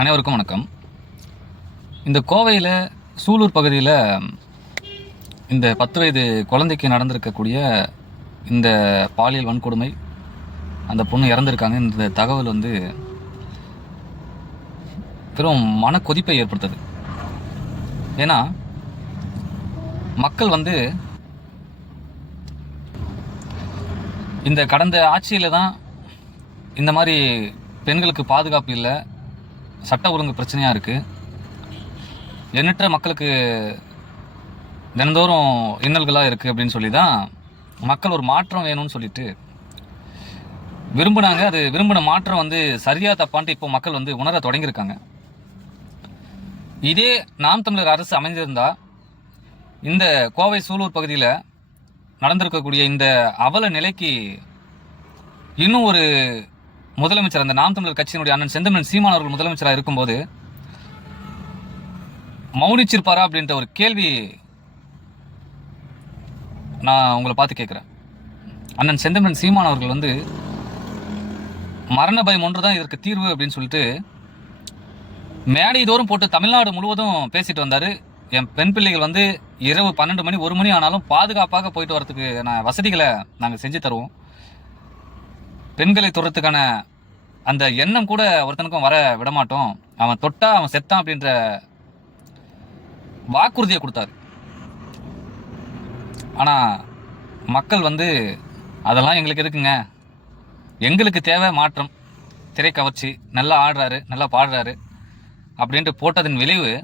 அனைவருக்கும் வணக்கம். இந்த கோவையில் சூலூர் பகுதியில் இந்த 10 வயது குழந்தைக்கு நடந்திருக்கக்கூடிய இந்த பாலியல் வன்கொடுமை, அந்த பொண்ணு இறந்துருக்காங்க. இந்த தகவல் பெரும் மன கொதிப்பை ஏற்படுத்துது. ஏன்னா மக்கள் இந்த கடந்த ஆட்சியில் தான் இந்த மாதிரி பெண்களுக்கு பாதுகாப்பு இல்லை, சட்ட ஒழுங்கு பிரச்சனையாக இருக்குது, எண்ணற்ற மக்களுக்கு தினந்தோறும் இன்னல்களாக இருக்குது அப்படின்னு சொல்லி தான் மக்கள் ஒரு மாற்றம் வேணும்னு சொல்லிட்டு விரும்பினாங்க. அது விரும்பின மாற்றம் சரியா தப்பான்ட்டு இப்போ மக்கள் உணர தொடங்கியிருக்காங்க. இதே நாம் தமிழர் அரசு அமைந்திருந்தா இந்த கோவை சூலூர் பகுதியில் நடந்திருக்கக்கூடிய இந்த அவல நிலைக்கு இன்னும் ஒரு முதலமைச்சர், அந்த நாம் தமிழர் கட்சியினுடைய அண்ணன் செந்தமிழன் சீமான் அவர்கள் முதலமைச்சராக இருக்கும்போது மௌனிச்சிருப்பாரா அப்படின்ற ஒரு கேள்வி நான் உங்களை பார்த்து கேட்குறேன். அண்ணன் செந்தமிழன் சீமான் அவர்கள் மரண பயம் ஒன்று தான் இதற்கு தீர்வு அப்படின்னு சொல்லிட்டு மேடை தோறும் போட்டு தமிழ்நாடு முழுவதும் பேசிட்டு வந்தார். என் பெண் பிள்ளைகள் இரவு 12 மணி 1 மணி ஆனாலும் பாதுகாப்பாக போயிட்டு வரத்துக்கு வசதிகளை நாங்கள் செஞ்சு தருவோம், பெண்களை தொடுறதுக்கான அந்த எண்ணம் கூட ஒருத்தனுக்கும் வர விடமாட்டோம், அவன் தொட்டா அவன் செத்தான் அப்படின்ற வாக்குறுதியை கொடுத்தாரு. ஆனால் மக்கள் அதெல்லாம் எங்களுக்கு எதுக்குங்க, எங்களுக்கு தேவை மாற்றம், திரை கவர்ச்சி, நல்லா ஆடுறாரு நல்லா பாடுறாரு அப்படின்ட்டு போட்டதன் விளைவு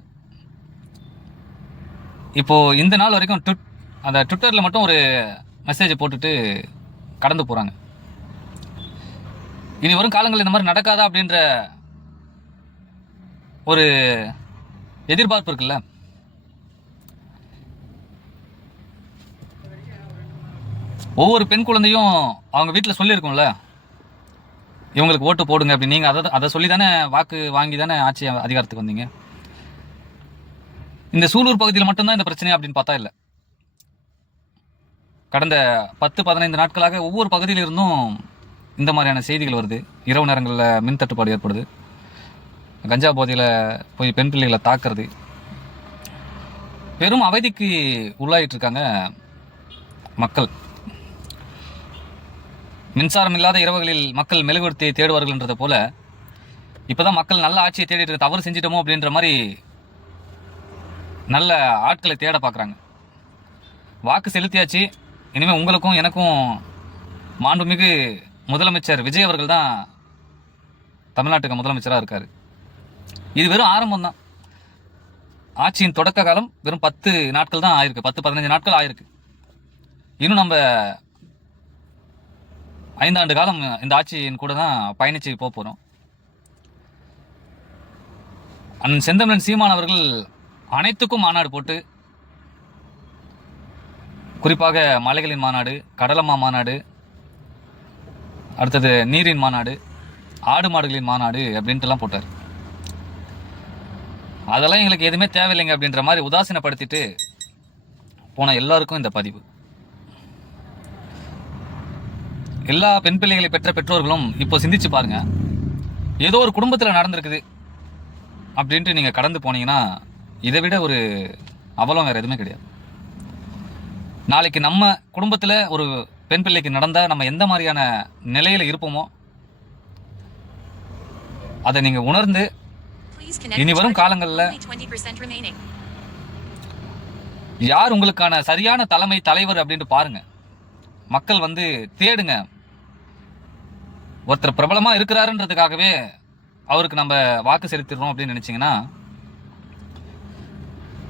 இப்போது இந்த நாள் வரைக்கும் அந்த ட்விட்டரில் மட்டும் ஒரு மெசேஜை போட்டுட்டு கடந்து போகிறாங்க. இனி வரும் காலங்கள் இந்த மாதிரி நடக்காதா அப்படின்ற ஒரு எதிர்பார்ப்பு இருக்குல்ல. ஒவ்வொரு பெண் குழந்தையும் அவங்க வீட்டில் சொல்லியிருக்கும்ல, இவங்களுக்கு ஓட்டு போடுங்க அப்படின்னு. நீங்கள் அதை சொல்லி தானே வாக்கு வாங்கி தானே ஆட்சி அதிகாரத்துக்கு வந்தீங்க. இந்த சூலூர் பகுதியில் மட்டும்தான் இந்த பிரச்சனை அப்படின்னு பார்த்தா இல்லை. கடந்த 10-15 நாட்களாக ஒவ்வொரு பகுதியில் இருந்தும் இந்த மாதிரியான செய்திகள் வருது. இரவு நேரங்களில் மின் தட்டுப்பாடு ஏற்படுது, கஞ்சா போதையில் போய் பெண் பிள்ளைகளை தாக்குறது, பெரும் அவதிக்கு உள்ளாயிட்டு இருக்காங்க மக்கள். மின்சாரம் இல்லாத இரவுகளில் மக்கள் மெழுகுவர்த்தியை தேடுவார்கள்ன்றதை போல இப்போதான் மக்கள் நல்ல ஆட்சியை தேடிட்டு தவறு செஞ்சிட்டோமோ அப்படின்ற மாதிரி நல்ல ஆட்களை தேட பார்க்குறாங்க. வாக்கு செலுத்தியாச்சு, இனிமேல் உங்களுக்கும் எனக்கும் மாண்புமிகு முதலமைச்சர் விஜய் அவர்கள் தான் தமிழ்நாட்டுக்கு முதலமைச்சராக இருக்கார். இது வெறும் ஆரம்பம் தான். ஆட்சியின் தொடக்க காலம் வெறும் 10 நாட்கள் தான் ஆயிருக்கு, 10-15 நாட்கள் ஆயிருக்கு. இன்னும் நம்ம 5 ஆண்டு காலம் இந்த ஆட்சியின் கூட தான் பயணிச்சு போகிறோம். அண்ணன் செந்தமிழன் சீமான் அவர்கள் அனைத்துக்கும் மாநாடு போட்டு, குறிப்பாக மலைகளின் மாநாடு, கடலம்மா மாநாடு, அடுத்தது நீரின் மாநாடு, ஆடு மாடுகளின் மாநாடு அப்படின்ட்டுலாம் போட்டார். அதெல்லாம் எங்களுக்கு எதுவுமே தேவையில்லைங்க அப்படின்ற மாதிரி உதாசீனப்படுத்திட்டு போன எல்லாருக்கும் இந்த பதிவு. எல்லா பெண் பிள்ளைகளை பெற்ற பெற்றோர்களும் இப்போ சிந்திச்சு பாருங்க, ஏதோ ஒரு குடும்பத்தில் நடந்திருக்குது அப்படின்ட்டு நீங்கள் கடந்து போனீங்கன்னா இதை விட ஒரு அவலம் வேறு எதுவுமே கிடையாது. நாளைக்கு நம்ம குடும்பத்தில் ஒரு பெண் பிள்ளைக்கு நடந்தால் நம்ம எந்த மாதிரியான நிலையில் இருப்போமோ அதை நீங்கள் உணர்ந்து இனி வரும் காலங்களில் யார் உங்களுக்கான சரியான தலைவர் அப்படின்ட்டு பாருங்க. மக்கள் தேடுங்க. ஒருத்தர் பிரபலமாக இருக்கிறாருன்றதுக்காகவே அவருக்கு நம்ம வாக்கு செலுத்திடுறோம் அப்படின்னு நினைச்சிங்கன்னா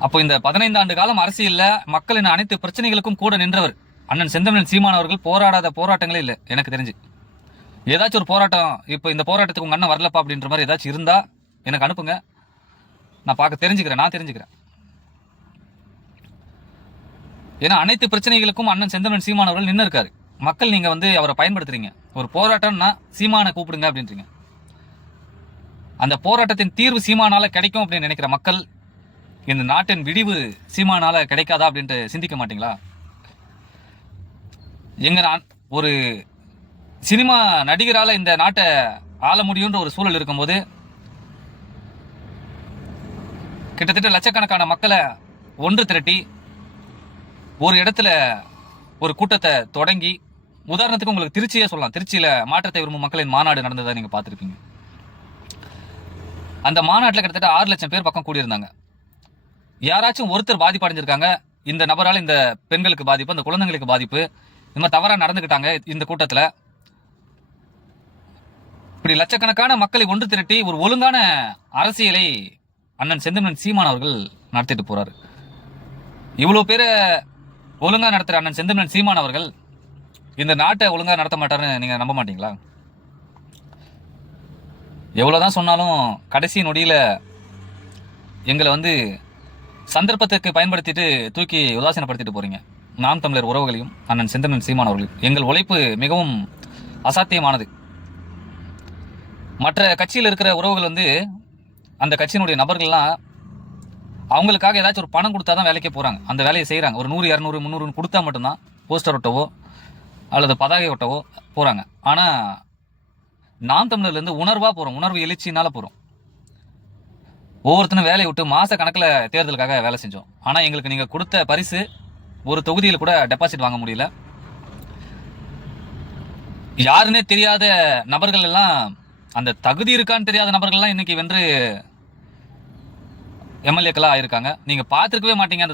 அப்போ இந்த 15 ஆண்டு காலம் அரசியலில் மக்களின் அனைத்து பிரச்சனைகளுக்கும் கூட நின்றவர் அண்ணன் செந்தமிழன் சீமான் அவர்கள் போராடாத போராட்டங்களே இல்லை எனக்கு தெரிஞ்சு. ஏதாச்சும் ஒரு போராட்டம், இப்போ இந்த போராட்டத்துக்கு உங்கள் அண்ணன் வரலப்பா அப்படின்ற மாதிரி ஏதாச்சும் இருந்தால் எனக்கு அனுப்புங்க, நான் தெரிஞ்சுக்கிறேன். ஏன்னா அனைத்து பிரச்சனைகளுக்கும் அண்ணன் செந்தமிழன் சீமான் அவர்கள் நின்று இருக்காரு. மக்கள் நீங்கள் அவரை பயன்படுத்துறீங்க. ஒரு போராட்டம்னா சீமானை கூப்பிடுங்க அப்படின்றீங்க. அந்த போராட்டத்தின் தீர்வு சீமானால கிடைக்கும் அப்படின்னு நினைக்கிற மக்கள் இந்த நாட்டின் விடிவு சீமானால கிடைக்காதா அப்படின்ட்டு சிந்திக்க மாட்டீங்களா? நான் ஒரு சினிமா நடிகரால் இந்த நாட்டை ஆள முடியுன்ற ஒரு சூழல் இருக்கும்போது கிட்டத்தட்ட லட்சக்கணக்கான மக்களை ஒன்று திரட்டி ஒரு இடத்துல ஒரு கூட்டத்தை தொடங்கி, உதாரணத்துக்கு உங்களுக்கு திருச்சியே சொல்லலாம். திருச்சியில் மாற்றத்தை விரும்பும் மக்களின் மாநாடு நடந்ததை நீங்கள் பார்த்துருப்பீங்க. அந்த மாநாட்டில் கிட்டத்தட்ட 6 லட்சம் பேர் பக்கம் கூடியிருந்தாங்க. யாராச்சும் ஒருத்தர் பாதிப்பு அடைஞ்சிருக்காங்க, இந்த நபரால் இந்த பெண்களுக்கு பாதிப்பு, அந்த குழந்தைங்களுக்கு பாதிப்பு, இந்த மாதிரி தவறாக நடந்துக்கிட்டாங்க இந்த கூட்டத்தில், இப்படி லட்சக்கணக்கான மக்களை ஒன்று திரட்டி ஒரு ஒழுங்கான அரசியலை அண்ணன் செந்தமிழன் சீமான் அவர்கள் நடத்திட்டு போறாரு. இவ்வளவு பேரை ஒழுங்கா நடத்துற அண்ணன் செந்தமிழன் சீமான் அவர்கள் இந்த நாட்டை ஒழுங்கா நடத்த மாட்டாருன்னு நீங்க நம்ப மாட்டீங்களா? எவ்வளவுதான் சொன்னாலும் கடைசி நொடியில எங்களை சந்தர்ப்பத்துக்கு பயன்படுத்திட்டு தூக்கி உதாசீனப்படுத்திட்டு போறீங்க. நாம் தமிழர் உறவுகளையும் அண்ணன் செந்தமிழன் சீமான் அவர்களையும். எங்கள் உழைப்பு மிகவும் அசாத்தியமானது. மற்ற கட்சியில் இருக்கிற உறவுகள் அந்த கட்சியினுடைய நபர்கள்லாம் அவங்களுக்காக ஏதாச்சும் ஒரு பணம் கொடுத்தா தான் வேலைக்கே போகிறாங்க, அந்த வேலையை செய்கிறாங்க. ஒரு 100, 200, 300 கொடுத்தா மட்டும்தான் போஸ்டர் ஒட்டவோ அல்லது பதாகை ஒட்டவோ போகிறாங்க. ஆனால் நாம் தமிழர்லேருந்து உணர்வாக போகிறோம், உணர்வு எழுச்சினால் போகிறோம். ஒவ்வொருத்தனும் வேலையை விட்டு மாத கணக்கில் தேர்தலுக்காக வேலை செஞ்சோம். ஆனால் எங்களுக்கு நீங்கள் கொடுத்த பரிசு ஒரு தொகுதியில் கூட டெபாசிட் வாங்க முடியல. யாருன்னே தெரியாத நபர்கள் எல்லாம், அந்த தகுதி இருக்கான்னு தெரியாத நபர்கள்லாம் இன்னைக்கு வென்று எம்எல்ஏக்களாக ஆயிருக்காங்க. நீங்கள் பார்த்துருக்கவே மாட்டீங்க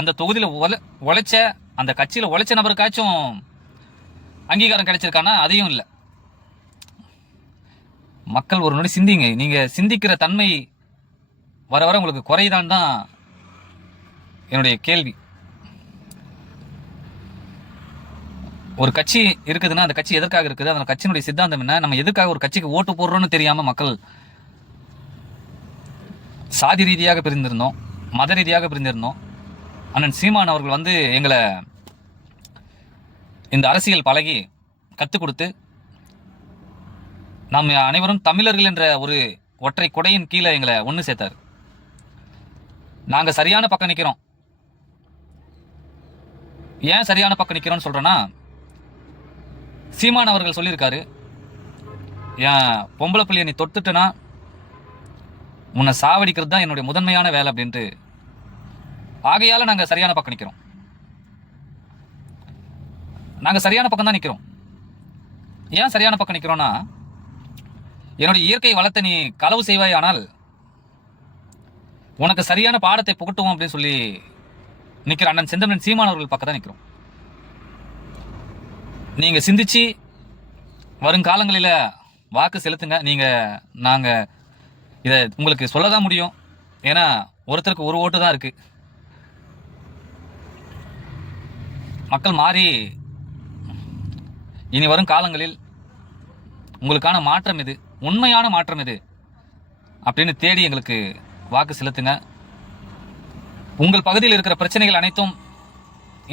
அந்த தொகுதியில் உழைச்ச, அந்த கட்சியில் உழைச்ச நபருக்காச்சும் அங்கீகாரம் கிடைச்சிருக்கானா? அதையும் இல்லை. மக்கள் ஒரு நொடி சிந்திங்க. நீங்கள் சிந்திக்கிற தன்மை வர வர உங்களுக்கு குறைதான் தான் என்னுடைய கேள்வி. ஒரு கட்சி இருக்குதுன்னா அந்த கட்சி எதற்காக இருக்குது, அந்த கட்சியினுடைய சித்தாந்தம் என்ன, நம்ம எதுக்காக ஒரு கட்சிக்கு ஓட்டு போடுறோம்னு தெரியாம மக்கள் சாதி ரீதியாக பிரிந்திருந்தோம், மத ரீதியாக பிரிந்திருந்தோம். அண்ணன் சீமான் அவர்கள் எங்களை இந்த அரசியல் பழகி கற்றுக் கொடுத்து நாம் அனைவரும் தமிழர்கள் என்ற ஒரு ஒற்றை கொடையின் கீழே எங்களை ஒன்று சேர்த்தார். நாங்கள் சரியான பக்கம் நிற்கிறோம். ஏன் சரியான பக்கம் நிற்கிறோம்னு சொல்கிறேன்னா, சீமான் அவர்கள் சொல்லியிருக்காரு, என் பொம்பளை பிள்ளைய நீ தொட்டுட்டனா உன்னை சாவடிக்கிறது தான் என்னுடைய முதன்மையான வேலை அப்படின்ட்டு. ஆகையால நாங்கள் சரியான பக்கம் நிற்கிறோம். நாங்கள் சரியான பக்கம் தான் நிற்கிறோம். ஏன் சரியான பக்கம் நிற்கிறோன்னா, என்னுடைய இயற்கை வளத்தை நீ களவு செய்வாய், ஆனால் உனக்கு சரியான பாடத்தை புகட்டுவோம் அப்படின்னு சொல்லி நிற்கிற அண்ணன் செந்தமிழன் சீமான் அவர்கள் பக்கம் தான் நிற்கிறோம். நீங்கள் சிந்திச்சு வருங்காலங்களில் வாக்கு செலுத்துங்க. நாங்கள் இதை உங்களுக்கு சொல்ல தான் முடியும். ஏன்னா ஒருத்தருக்கு ஒரு ஓட்டு தான் இருக்கு. மக்கள் மாறி இனி வரும் காலங்களில் உங்களுக்கான மாற்றம் இது, உண்மையான மாற்றம் இது அப்படின்னு தேடி எங்களுக்கு வாக்கு செலுத்துங்க. உங்கள் பகுதியில் இருக்கிற பிரச்சனைகள் அனைத்தும்,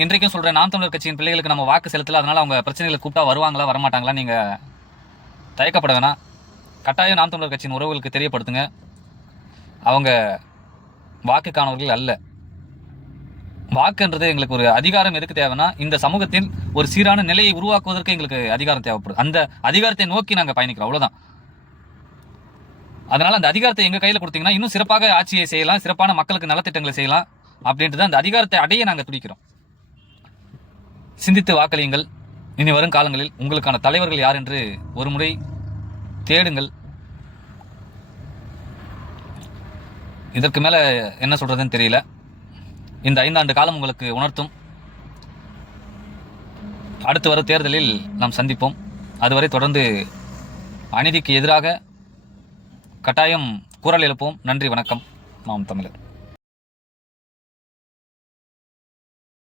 இன்றைக்கும் சொல்கிறேன், நாம் தமிழர் கட்சியின் பிள்ளைகளுக்கு நம்ம வாக்கு செலுத்தல, அதனால் அவங்க பிரச்சனைகளை கூப்பிட்டா வருவாங்களா வரமாட்டாங்களா நீங்கள் தயக்கப்பட வேணாம். கட்டாயம் நாம் தமிழர் கட்சியின் உறவுகளுக்கு தெரியப்படுத்துங்க, அவங்க வாக்குக்கானவர்கள் அல்ல. வாக்குன்றது எங்களுக்கு ஒரு அதிகாரம் எதுக்கு தேவைன்னா, இந்த சமூகத்தில் ஒரு சீரான நிலையை உருவாக்குவதற்கு எங்களுக்கு அதிகாரம் தேவைப்படுது. அந்த அதிகாரத்தை நோக்கி நாங்கள் பயணிக்கிறோம், அவ்வளோதான். அதனால் அந்த அதிகாரத்தை எங்கள் கையில் கொடுத்தீங்கன்னா இன்னும் சிறப்பாக ஆட்சியை செய்யலாம், சிறப்பான மக்களுக்கு நலத்திட்டங்களை செய்யலாம் அப்படின்ட்டு அந்த அதிகாரத்தை அடைய நாங்கள் துடிக்கிறோம். சிந்தித்து வாக்களியுங்கள். இனி வரும் காலங்களில் உங்களுக்கான தலைவர்கள் யார் என்று ஒரு முறை தேடுங்கள். இதற்கு மேலே என்ன சொல்கிறதுன்னு தெரியல. இந்த 5 ஆண்டு காலம் உங்களுக்கு உணர்த்தும். அடுத்து வரும் தேர்தலில் நாம் சந்திப்போம். அதுவரை தொடர்ந்து அநீதிக்கு எதிராக கட்டாயம் குரல் எழுப்போம். நன்றி, வணக்கம். நாம் தமிழர்.